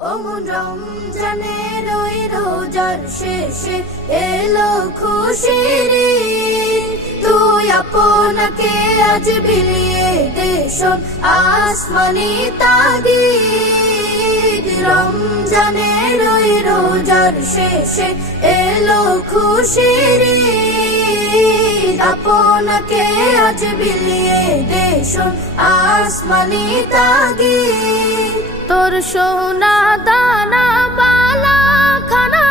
অমন রমজানের ওই রোজার শেষে এলো খুশির ঈদ। তুই আপনাকে আজ বিলিয়ে দে শোন আসমানি তাগিদ। রমজানের ওই রোজার শেষে এলো খুশির ঈদ। আপনাকে আজ বিলিয়ে দে শোন আসমানি তাগিদ। তোর সোনা দানা বালা খানা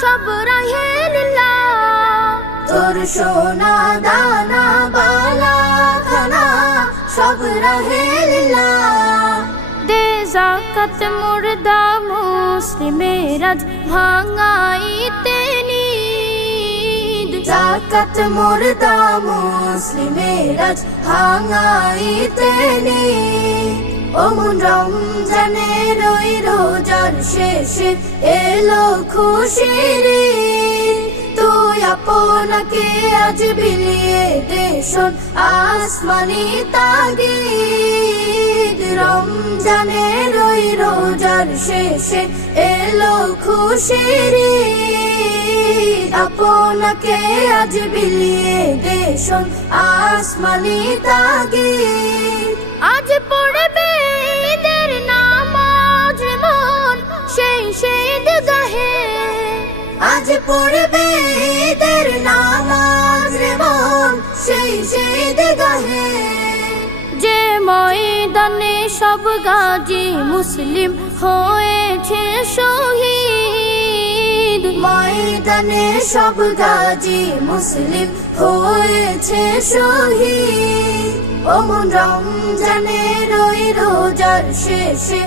সব রাহে লিল্লাহ। তোর সোনা দানা বালা খানা সব রাহে লিল্লাহ। দে যাকাত মুর্দা মুসলিমের আজ ভাঙাইতে নিদ। যাকাত মুর্দা মুসলিমের আজ ভাঙাইতে নিদ। অমন রমজানের ওই রোজার শেষে এলো খুশির ঈদ। তুই আপনাকে আজ বিলিয়ে দে শোন আসমানি তাগিদ। রমজানের ওই রোজার শেষে এলো খুশির ঈদ। আপনাকে আজ বিলিয়ে দে শোন আসমানি তাগিদ। আজ পড়বে ঈদের নামাজ মন সেই ঈদগাহে। আজ পড়বে ঈদের নামাজ মন সেই ঈদগাহে। যে ময়দানে সব গাজী মুসলিম হয়েছে শহীদ। ময়দানে সব গাজী মুসলিম হয়েছে শহীদ। অমন রমজানের ওই রোজার শেষে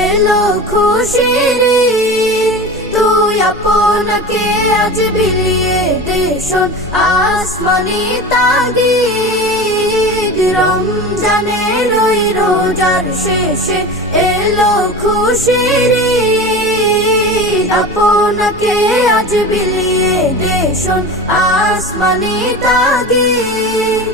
এলো খুশির ঈদ। তুই আপনাকে আজ বিলিয়ে দে শোন আসমানি তাগিদ। রমজানের ওই রোজার শেষে এলো খুশির ঈদ। আপনাকে আজ বিলিয়ে দে শোন আসমানি তাগিদ।